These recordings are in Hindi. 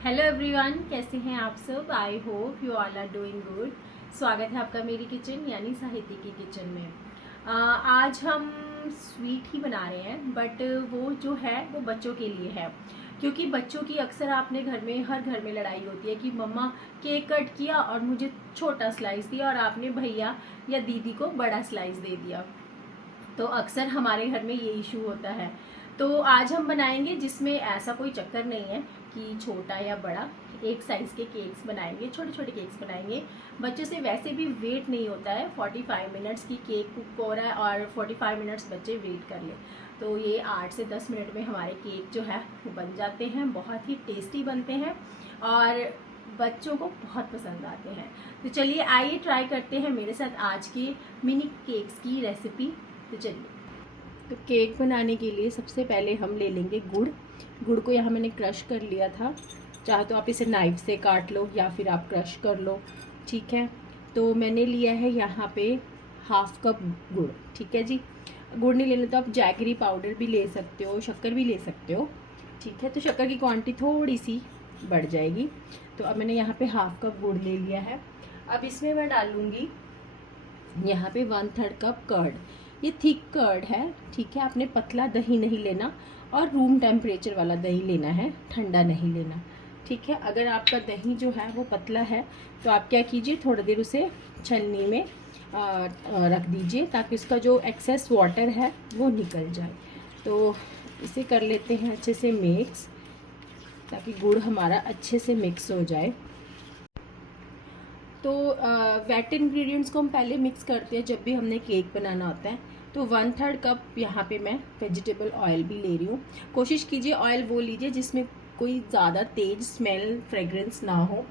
हेलो एवरीवन, कैसे हैं आप सब। I hope you all are doing good. स्वागत है आपका मेरी किचन यानी साहित्य की किचन में। आज हम स्वीट ही बना रहे हैं, बट वो जो है वो बच्चों के लिए है। क्योंकि बच्चों की अक्सर आपने हर घर में लड़ाई होती है कि मम्मा केक कट किया और मुझे छोटा स्लाइस दिया और आपने भैया या दीदी को बड़ा स्लाइस दे दिया। तो अक्सर हमारे घर में ये इशू होता है। तो आज हम बनाएंगे जिसमें ऐसा कोई चक्कर नहीं है कि छोटा या बड़ा, एक साइज़ के केक्स बनाएंगे, छोटे छोटे केक्स बनाएंगे। बच्चों से वैसे भी वेट नहीं होता है, 45 मिनट्स की केक कुक हो रहा है और 45 मिनट्स बच्चे वेट कर ले। तो ये 8 से 10 मिनट में हमारे केक जो है वो बन जाते हैं, बहुत ही टेस्टी बनते हैं और बच्चों को बहुत पसंद आते हैं। तो चलिए आइए ट्राई करते हैं मेरे साथ आज के मिनी केक्स की रेसिपी। तो चलिए, तो केक बनाने के लिए सबसे पहले हम ले लेंगे गुड़। गुड़ को यहाँ मैंने क्रश कर लिया था, चाहे तो आप इसे नाइफ से काट लो या फिर आप क्रश कर लो, ठीक है। तो मैंने लिया है यहाँ पे हाफ कप गुड़, ठीक है जी। गुड़ नहीं लेना तो आप जैगरी पाउडर भी ले सकते हो, शक्कर भी ले सकते हो, ठीक है। तो शक्कर की क्वांटिटी थोड़ी सी बढ़ जाएगी। तो अब मैंने यहाँ पे हाफ कप गुड़ ले लिया है। अब इसमें मैं डालूँगी यहाँ पे 1/3 कप कर्ड। ये थिक कर्ड है, ठीक है। आपने पतला दही नहीं लेना और रूम टेम्परेचर वाला दही लेना है, ठंडा नहीं लेना, ठीक है। अगर आपका दही जो है वो पतला है तो आप क्या कीजिए, थोड़ी देर उसे छन्नी में रख दीजिए ताकि उसका जो एक्सेस वाटर है वो निकल जाए। तो इसे कर लेते हैं अच्छे से मिक्स, ताकि गुड़ हमारा अच्छे से मिक्स हो जाए। तो वेट इंग्रेडिएंट्स को हम पहले मिक्स करते हैं जब भी हमने केक बनाना होता है। तो 1/3 कप यहाँ पे मैं वेजिटेबल ऑयल भी ले रही हूँ। कोशिश कीजिए ऑयल वो लीजिए जिसमें कोई ज़्यादा तेज स्मेल फ्रेगरेंस ना हो।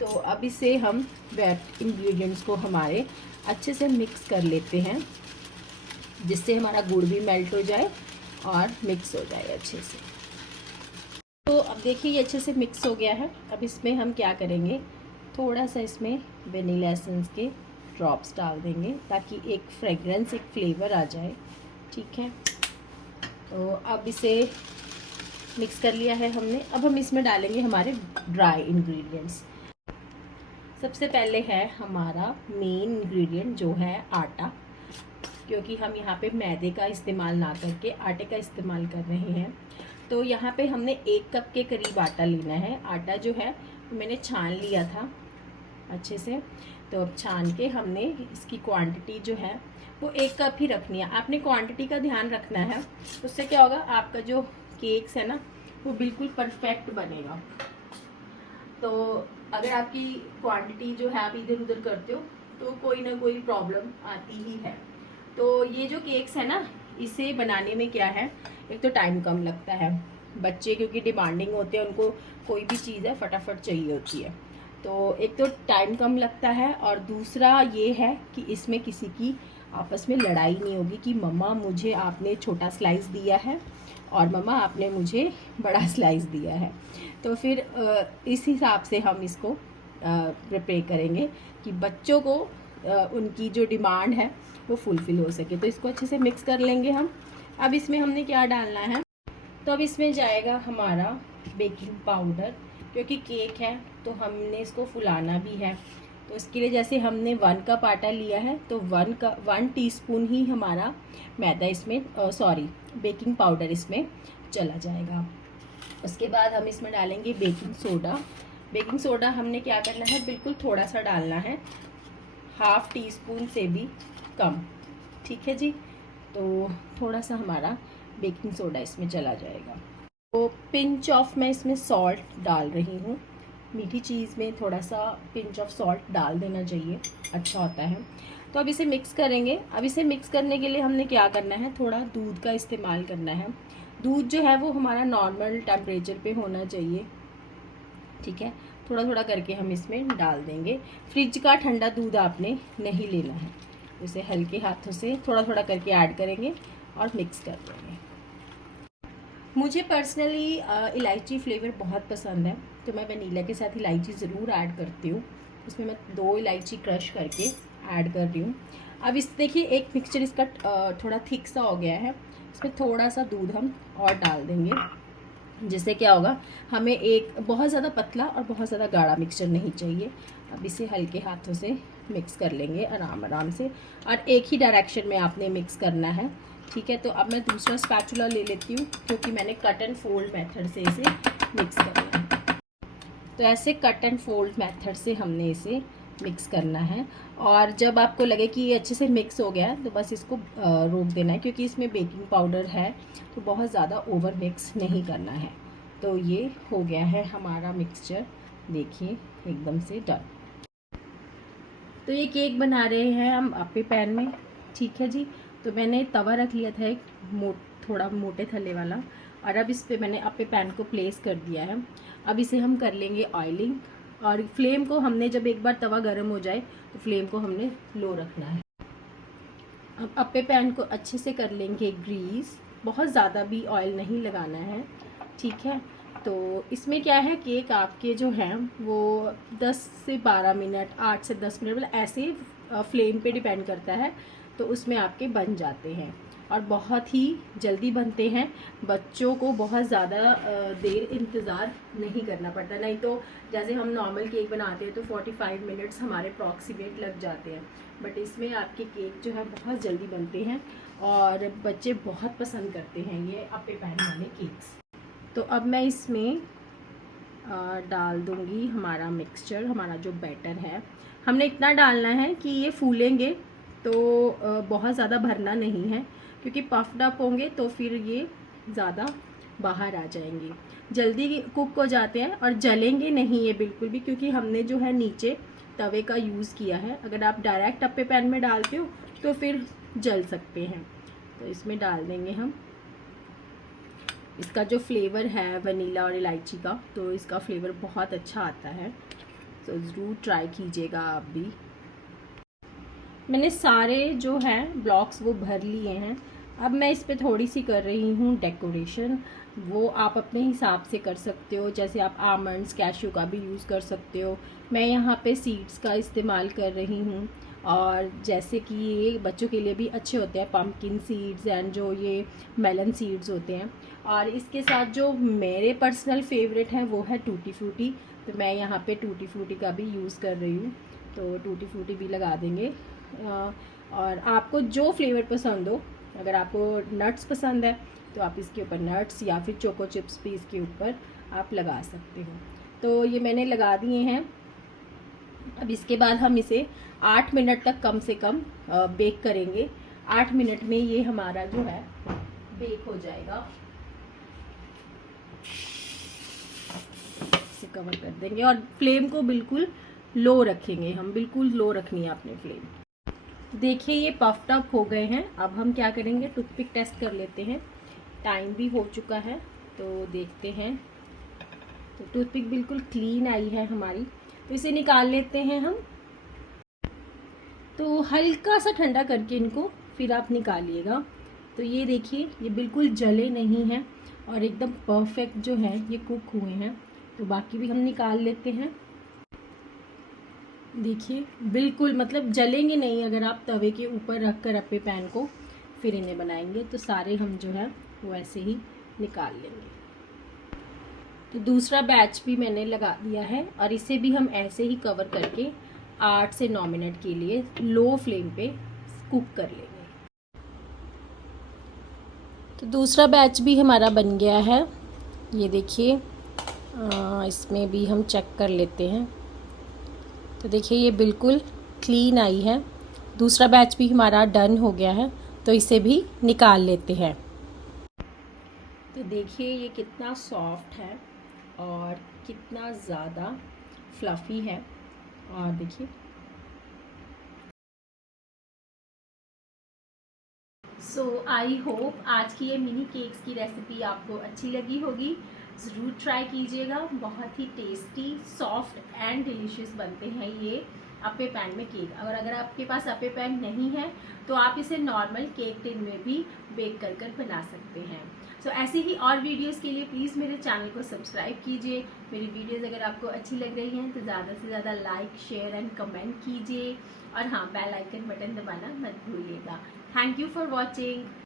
तो अब इसे हम वेट इंग्रेडिएंट्स को हमारे अच्छे से मिक्स कर लेते हैं, जिससे हमारा गुड़ भी मेल्ट हो जाए और मिक्स हो जाए अच्छे से। तो अब देखिए ये अच्छे से मिक्स हो गया है। अब इसमें हम क्या करेंगे, थोड़ा सा इसमें वेनिला एसेंस के ड्रॉप्स डाल देंगे ताकि एक फ्रेगरेंस, एक फ्लेवर आ जाए, ठीक है। तो अब इसे मिक्स कर लिया है हमने। अब हम इसमें डालेंगे हमारे ड्राई इंग्रेडिएंट्स। सबसे पहले है हमारा मेन इंग्रेडिएंट जो है आटा, क्योंकि हम यहाँ पे मैदे का इस्तेमाल ना करके आटे का इस्तेमाल कर रहे हैं। तो यहाँ पे हमने 1 कप के करीब आटा लेना है। आटा जो है मैंने छान लिया था अच्छे से। तो अब छान के हमने इसकी क्वांटिटी जो है वो 1 कप ही रखनी है। आपने क्वांटिटी का ध्यान रखना है, उससे क्या होगा, आपका जो केक्स है ना वो बिल्कुल परफेक्ट बनेगा। तो अगर आपकी क्वांटिटी जो है आप इधर उधर करते हो तो कोई ना कोई प्रॉब्लम आती ही है। तो ये जो केक्स है ना, इसे बनाने में क्या है, एक तो टाइम कम लगता है, बच्चे क्योंकि डिमांडिंग होते हैं, उनको कोई भी चीज़ है फटाफट चाहिए होती है। तो एक तो टाइम कम लगता है और दूसरा ये है कि इसमें किसी की आपस में लड़ाई नहीं होगी कि मम्मा मुझे आपने छोटा स्लाइस दिया है और मम्मा आपने मुझे बड़ा स्लाइस दिया है। तो फिर इस हिसाब से हम इसको प्रिपेयर करेंगे कि बच्चों को उनकी जो डिमांड है वो फुलफ़िल हो सके। तो इसको अच्छे से मिक्स कर लेंगे हम। अब इसमें हमने क्या डालना है, तो अब इसमें जाएगा हमारा बेकिंग पाउडर, क्योंकि केक है तो हमने इसको फुलाना भी है। तो इसके लिए जैसे हमने 1 कप आटा लिया है तो 1 टीस्पून ही हमारा मैदा इसमें बेकिंग पाउडर इसमें चला जाएगा। उसके बाद हम इसमें डालेंगे बेकिंग सोडा। बेकिंग सोडा हमने क्या करना है, बिल्कुल थोड़ा सा डालना है, 1/2 टीस्पून से भी कम, ठीक है जी। तो थोड़ा सा हमारा बेकिंग सोडा इसमें चला जाएगा। तो पिंच ऑफ मैं इसमें सॉल्ट डाल रही हूँ। मीठी चीज़ में थोड़ा सा पिंच ऑफ सॉल्ट डाल देना चाहिए, अच्छा होता है। तो अब इसे मिक्स करेंगे। अब इसे मिक्स करने के लिए हमने क्या करना है, थोड़ा दूध का इस्तेमाल करना है। दूध जो है वो हमारा नॉर्मल टेम्परेचर पे होना चाहिए, ठीक है। थोड़ा थोड़ा करके हम इसमें डाल देंगे। फ्रिज का ठंडा दूध आपने नहीं लेना है। इसे हल्के हाथों से थोड़ा थोड़ा करके ऐड करेंगे और मिक्स कर देंगे। मुझे पर्सनली इलायची फ्लेवर बहुत पसंद है, तो मैं वनीला के साथ इलायची ज़रूर ऐड करती हूँ। इसमें मैं 2 इलायची क्रश करके ऐड कर रही हूँ। अब इस देखिए एक मिक्सचर इसका थोड़ा थिक सा हो गया है। इसमें थोड़ा सा दूध हम और डाल देंगे। जिससे क्या होगा, हमें एक बहुत ज़्यादा पतला और बहुत ज़्यादा गाढ़ा मिक्सचर नहीं चाहिए। अब इसे हल्के हाथों से मिक्स कर लेंगे आराम आराम से, और एक ही डायरेक्शन में आपने मिक्स करना है, ठीक है। तो अब मैं दूसरा स्पैचुला ले लेती हूँ, क्योंकि मैंने कट एंड फोल्ड मेथड से इसे मिक्स करना है। तो ऐसे कट एंड फोल्ड मेथड से हमने इसे मिक्स करना है। और जब आपको लगे कि ये अच्छे से मिक्स हो गया है तो बस इसको रोक देना है, क्योंकि इसमें बेकिंग पाउडर है तो बहुत ज़्यादा ओवर मिक्स नहीं करना है। तो ये हो गया है हमारा मिक्सचर, देखिए एकदम से डन। तो ये केक बना रहे हैं हम अपने पैन में, ठीक है जी। तो मैंने तवा रख लिया था एक थोड़ा मोटे थल्ले वाला, और अब इस पे मैंने अपने पैन को प्लेस कर दिया है। अब इसे हम कर लेंगे ऑयलिंग, और फ्लेम को हमने जब एक बार तवा गर्म हो जाए तो फ्लेम को हमने लो रखना है। अब अपने पैन को अच्छे से कर लेंगे ग्रीस, बहुत ज़्यादा भी ऑयल नहीं लगाना है, ठीक है। तो इसमें क्या है, केक आपके जो हैं वो 10 से 12 मिनट, 8 से 10 मिनट, मतलब ऐसे फ्लेम पे डिपेंड करता है, तो उसमें आपके बन जाते हैं और बहुत ही जल्दी बनते हैं। बच्चों को बहुत ज़्यादा देर इंतज़ार नहीं करना पड़ता, नहीं तो जैसे हम नॉर्मल केक बनाते हैं तो 45 मिनट्स हमारे अप्रॉक्सीमेट लग जाते हैं, बट इसमें आपके केक जो है बहुत जल्दी बनते हैं और बच्चे बहुत पसंद करते हैं ये अपने पैन वाले केक्स। तो अब मैं इसमें डाल दूंगी हमारा मिक्सचर, हमारा जो बैटर है। हमने इतना डालना है कि ये फूलेंगे, तो बहुत ज़्यादा भरना नहीं है, क्योंकि पफ्ड अप होंगे तो फिर ये ज़्यादा बाहर आ जाएंगे, जल्दी कुक हो जाते हैं और जलेंगे नहीं ये बिल्कुल भी, क्योंकि हमने जो है नीचे तवे का यूज़ किया है। अगर आप डायरेक्ट अपने पैन में डालते हो तो फिर जल सकते हैं। तो इसमें डाल देंगे हम, इसका जो फ्लेवर है वनीला और इलायची का, तो इसका फ्लेवर बहुत अच्छा आता है, तो ज़रूर ट्राई कीजिएगा आप भी। मैंने सारे जो हैं ब्लॉक्स वो भर लिए हैं। अब मैं इस पे थोड़ी सी कर रही हूँ डेकोरेशन, वो आप अपने हिसाब से कर सकते हो, जैसे आप आमंड्स, कैश्यू का भी यूज़ कर सकते हो। मैं यहाँ पे सीड्स का इस्तेमाल कर रही हूँ, और जैसे कि ये बच्चों के लिए भी अच्छे होते हैं, पम्पकिन सीड्स एंड जो ये मेलन सीड्स होते हैं। और इसके साथ जो मेरे पर्सनल फेवरेट है वो है टूटी फ्रूटी, तो मैं यहाँ पे टूटी फ्रूटी का भी यूज़ कर रही हूँ, तो टूटी फ्रूटी भी लगा देंगे। और आपको जो फ्लेवर पसंद हो, अगर आपको नट्स पसंद है तो आप इसके ऊपर नट्स या फिर चोको चिप्स भी इसके ऊपर आप लगा सकते हो। तो ये मैंने लगा दिए हैं। अब इसके बाद हम इसे 8 मिनट तक कम से कम बेक करेंगे। 8 मिनट में ये हमारा जो है बेक हो जाएगा। इसे कवर कर देंगे और फ्लेम को बिल्कुल लो रखेंगे, हम बिल्कुल लो रखनी है अपने फ्लेम। देखिए ये पफ्ड अप हो गए हैं। अब हम क्या करेंगे, टूथपिक टेस्ट कर लेते हैं। टाइम भी हो चुका है तो देखते हैं। तो टूथपिक बिल्कुल क्लीन आई है हमारी, तो इसे निकाल लेते हैं हम। तो हल्का सा ठंडा करके इनको फिर आप निकालिएगा। तो ये देखिए ये बिल्कुल जले नहीं हैं और एकदम परफेक्ट जो है ये कुक हुए हैं। तो बाकी भी हम निकाल लेते हैं। देखिए बिल्कुल मतलब जलेंगे नहीं अगर आप तवे के ऊपर रख कर अपने पैन को फिर इन्हें बनाएंगे। तो सारे हम जो है वो ऐसे ही निकाल लेंगे। तो दूसरा बैच भी मैंने लगा दिया है और इसे भी हम ऐसे ही कवर करके 8 से 9 मिनट के लिए लो फ्लेम पे कुक कर लेंगे। तो दूसरा बैच भी हमारा बन गया है, ये देखिए। इसमें भी हम चेक कर लेते हैं। तो देखिए ये बिल्कुल क्लीन आई है। दूसरा बैच भी हमारा डन हो गया है, तो इसे भी निकाल लेते हैं। तो देखिए ये कितना सॉफ्ट है और कितना ज़्यादा फ्लफ़ी है। और देखिए सो आई होप आज की ये मिनी केक्स की रेसिपी आपको अच्छी लगी होगी। ज़रूर ट्राई कीजिएगा, बहुत ही टेस्टी, सॉफ्ट एंड डिलीशियस बनते हैं ये अपे पैन में केक। अगर आपके पास अपे पैन नहीं है तो आप इसे नॉर्मल केक टिन में भी बेक कर बना सकते हैं। सो ऐसी ही और वीडियोस के लिए प्लीज़ मेरे चैनल को सब्सक्राइब कीजिए। मेरी वीडियोस अगर आपको अच्छी लग रही हैं तो ज़्यादा से ज़्यादा लाइक, शेयर एंड कमेंट कीजिए। और हाँ, बेल आइकन बटन दबाना मत भूलिएगा। Thank you for watching.